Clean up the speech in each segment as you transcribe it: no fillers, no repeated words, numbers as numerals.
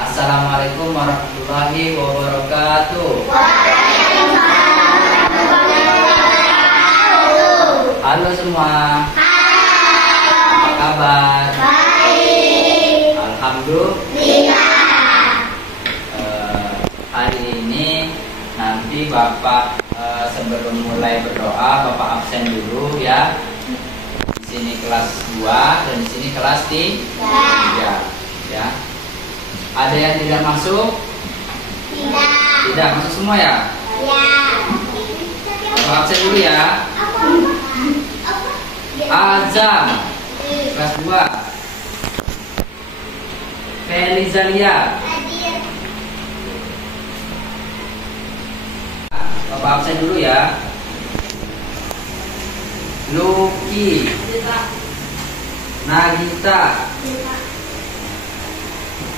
Assalamualaikum warahmatullahi wabarakatuh. Halo semua. Apa kabar? Baik. Alhamdulillah. Hari ini nanti Bapak sebelum mulai berdoa Bapak absen dulu ya. Di sini kelas 2 dan di sini kelas 3 ya. Ada yang tidak masuk? Tidak masuk semua ya? Bapak absen dulu ya. Azam kelas 2. Felizalia. Bapak absen dulu ya. Luki, Nagita,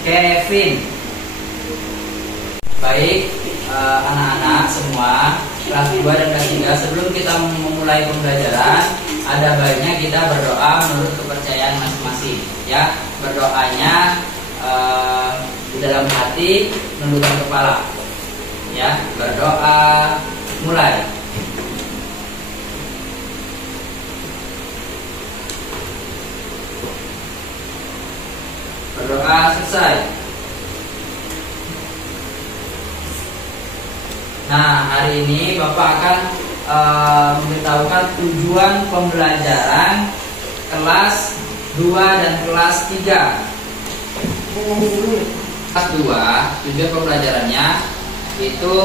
Kevin. Baik, anak-anak semua kelas 2 dan kelas 3, sebelum kita memulai pembelajaran, ada baiknya kita berdoa menurut kepercayaan masing-masing ya. Berdoanya di dalam hati, menundukkan kepala ya. Berdoa, mulai. Berdoa selesai. Nah, hari ini Bapak akan memberitahukan tujuan pembelajaran kelas 2 dan kelas 3. Kelas 2, tujuan pembelajarannya itu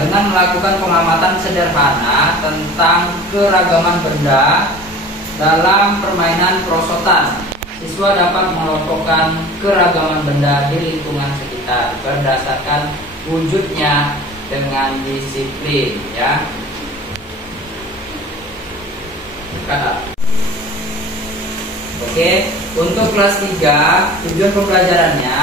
dengan melakukan pengamatan sederhana tentang keragaman benda dalam permainan perosotan. Siswa dapat mengelompokkan keragaman benda di lingkungan sekitar berdasarkan wujudnya dengan disiplin ya. Kata. Oke, untuk kelas 3 tujuan pembelajarannya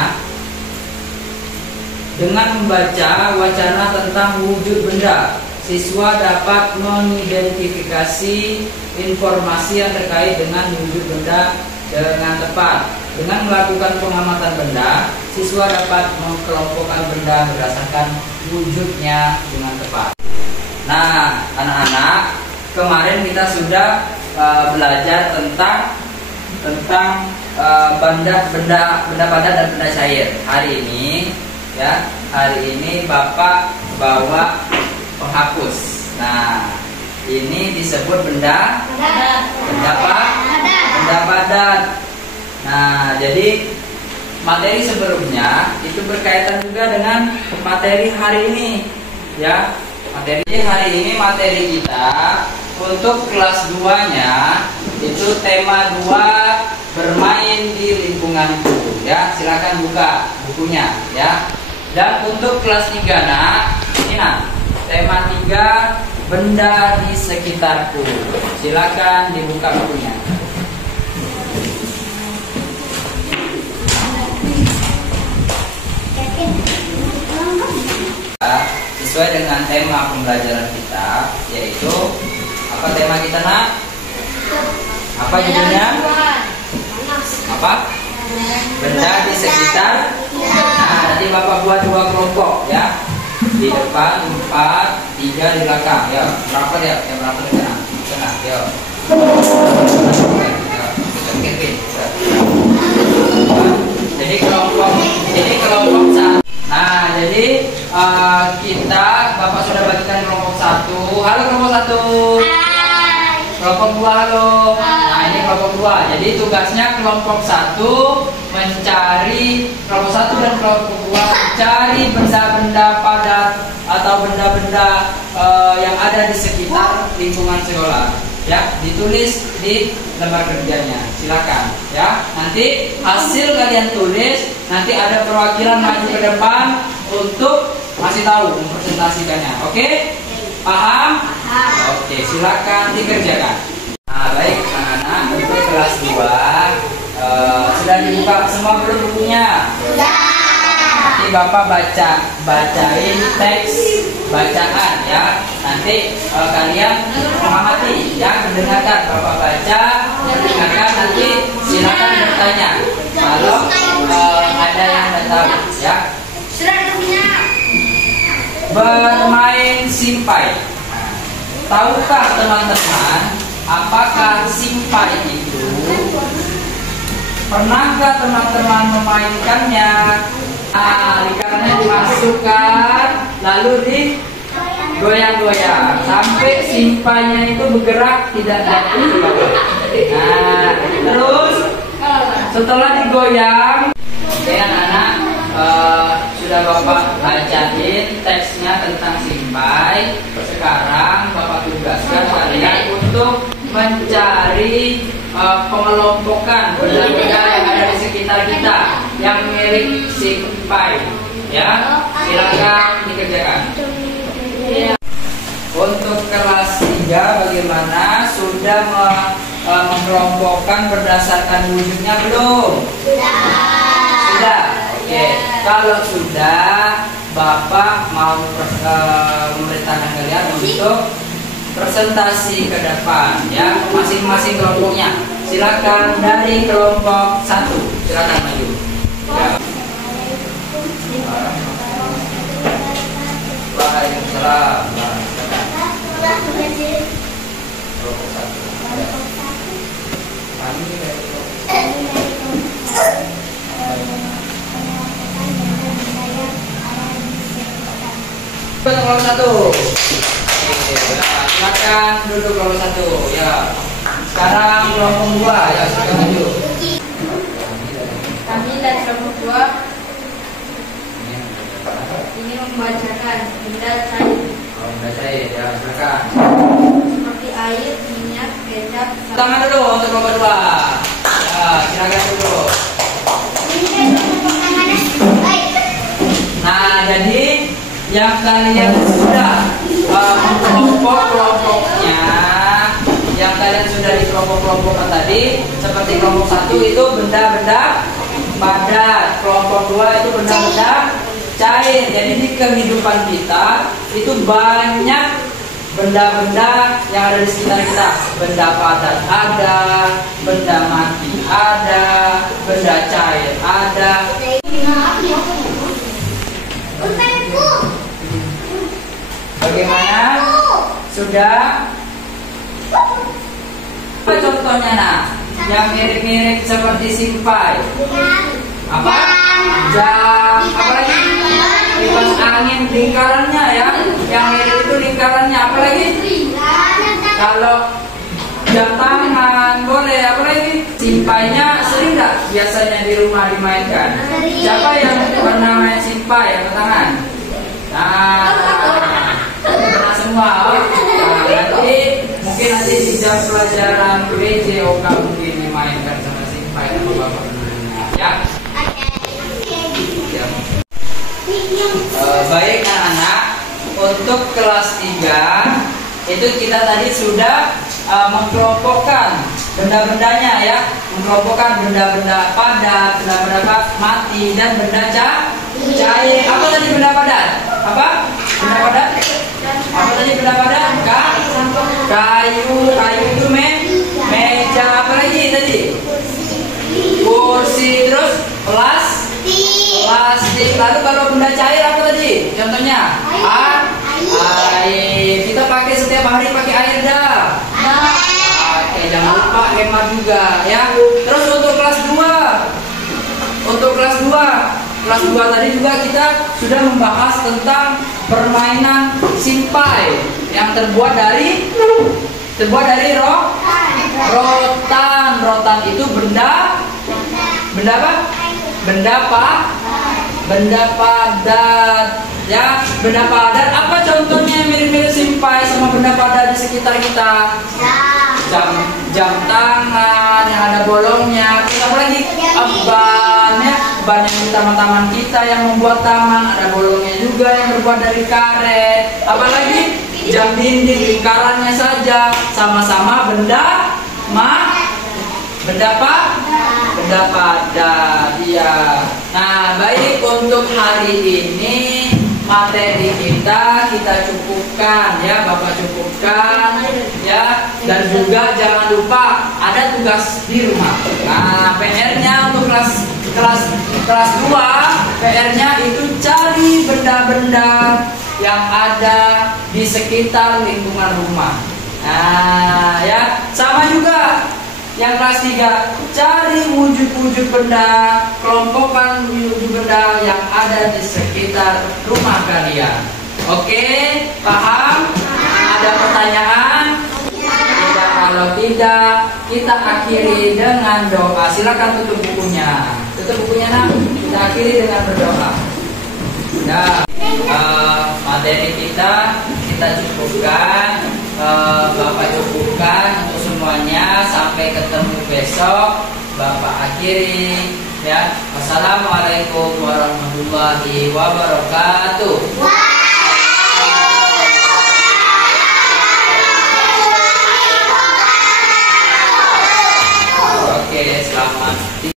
dengan membaca wacana tentang wujud benda, siswa dapat mengidentifikasi informasi yang terkait dengan wujud benda dengan tepat. Dengan melakukan pengamatan benda, siswa dapat mengelompokkan benda berdasarkan wujudnya dengan tepat. Nah, anak-anak, kemarin kita sudah belajar tentang benda padat dan benda cair. Hari ini Bapak bawa penghapus. Nah, ini disebut benda apa? Benda padat. Nah, jadi materi sebelumnya itu berkaitan juga dengan materi hari ini ya. Materi kita untuk kelas 2-nya itu tema 2, bermain di lingkunganku ya. Silakan buka bukunya ya. Dan untuk kelas 3 tema 3, benda di sekitarku. Silakan dibuka bukunya. Sesuai dengan tema pembelajaran kita, yaitu apa tema kita nak? Apa judulnya? Apa? Benda di sekitar. Nah, nanti Bapak buat 2 kelompok ya. Di depan 4, 3 di belakang. Ya, berapa ya? Yang berapa di tengah? Ya. Jadi kelompok 1. Nah, jadi kita Bapak sudah bagikan kelompok 1. Halo kelompok 1. Hai. Kelompok 2 halo. Nah, ini kelompok 2. Jadi tugasnya kelompok 1 mencari, kelompok 1 dan kelompok 2 mencari benda-benda padat atau benda-benda yang ada di sekitar lingkungan sekolah. Ya, ditulis di lembar kerjanya. Silakan ya. Nanti hasil kalian tulis, nanti ada perwakilan maju ke depan untuk masih tahu mempresentasikannya. Oke? Paham? Oke, silakan dikerjakan. Nah, baik anak-anak, untuk kelas 2 sudah dibuka semua belum bukunya? Nanti Bapak bacain teks bacaan ya. Nanti kalian mengamati ya, mendengarkan. Bapak baca, mendengarkan, nanti silakan bertanya. Kalau ada yang tahu ya. Bermain simpai. Tahukah teman-teman apakah simpai itu? Pernahkah teman-teman memainkannya? Lingkarannya dimasukkan lalu digoyang-goyang sampai simpainya itu bergerak tidak jatuh ke bawah. Nah, terus setelah digoyang, oke anak-anak, sudah Bapak bacain teksnya tentang simpai. Sekarang Bapak tugaskan kalian untuk mencari pengelompokan benda-benda yang ada di sekitar kita yang mirip simpai. Ya, silakan dikerjakan. Untuk kelas 3 bagaimana? Sudah mengelompokkan berdasarkan wujudnya belum? Sudah. Oke. Kalau sudah, Bapak mau memerintahkan kalian untuk presentasi ke depan ya, masing-masing kelompoknya. Silakan dari kelompok 1. Silakan maju. Ya. Waalaikumsalam. Kelompok 1. Kelompok 1. Silakan duduk kelompok 1 ya. Sekarang kelompok 2 ya, silakan maju. Kami dari kelompok 2 ini membacakan benda cair. Benda cair ya, silakan. Seperti air, minyak, kecap. Tangan dulu untuk kelompok 2. Ya, silakan dulu. Nah, jadi yang kalian sudah kelompok-kelompoknya, yang kalian sudah di kelompok-kelompokkan tadi, seperti kelompok 1 itu benda-benda padat, kelompok 2 itu benda-benda cair. Jadi di kehidupan kita itu banyak benda-benda yang ada di sekitar kita. Benda padat ada, benda mati ada, benda cair ada. Bagaimana? Sudah? Apa contohnya nak? Yang mirip-mirip seperti simpai. Apa? Jam. Apa lagi? Kipas angin lingkarannya ya. Yang mirip itu lingkarannya. Apa lagi? Kalau jam tangan boleh. Apa lagi? Simpainya sering nggak biasanya di rumah dimainkan? Siapa yang pernah main simpai? Angkat tangan. Nah, semua. Nah, mungkin nanti di jam pelajaran BJOK mungkin dimainkan sama simpai sama bapak ya. Baik anak-anak, untuk kelas 3 itu kita tadi sudah mengkelompokkan benda-bendanya ya, mengkelompokkan benda-benda padat, benda-benda mati dan benda cair. Apa tadi benda padat? Apa? Benda padat? Apa tadi benda padat? Kayu itu meja. Apa lagi tadi? Kursi, terus plastik. Lalu kalau benda cair apa tadi? Contohnya air. Kita pakai setiap hari pakai air dah. Oke, jangan lupa hemat juga ya. Terus untuk kelas 2 tadi juga kita sudah membahas tentang permainan simpai yang terbuat dari rotan. Rotan itu benda apa? Benda padat ya. Benda padat apa contohnya yang mirip-mirip simpai sama benda padat di sekitar kita? Jam tangan yang ada bolongnya. Terus apa lagi? Ban yang di taman-taman kita yang membuat taman ada bolongnya juga yang terbuat dari karet. Apalagi jam dinding lingkarannya saja sama-sama benda padat. Iya. Nah, baik untuk hari ini materi kita cukupkan ya, Bapak cukupkan ya, dan juga jangan lupa ada tugas di rumah. Nah, PR-nya untuk kelas kelas 2 PR-nya itu cari benda-benda yang ada di sekitar lingkungan rumah. Nah, ya, sama juga yang kelas 3 cari wujud-wujud benda, kelompokkan wujud benda yang ada di sekitar rumah kalian. Oke, paham? Ada pertanyaan? Tidak, kalau tidak, kita akhiri dengan doa. Silakan tutup bukunya. Tutup bukunya, nak. Kita akhiri dengan berdoa. Nah, materi kita cukupkan. Bapak cukupkan untuk semuanya. Sampai ketemu besok. Bapak akhiri. Ya. Wassalamualaikum warahmatullahi wabarakatuh.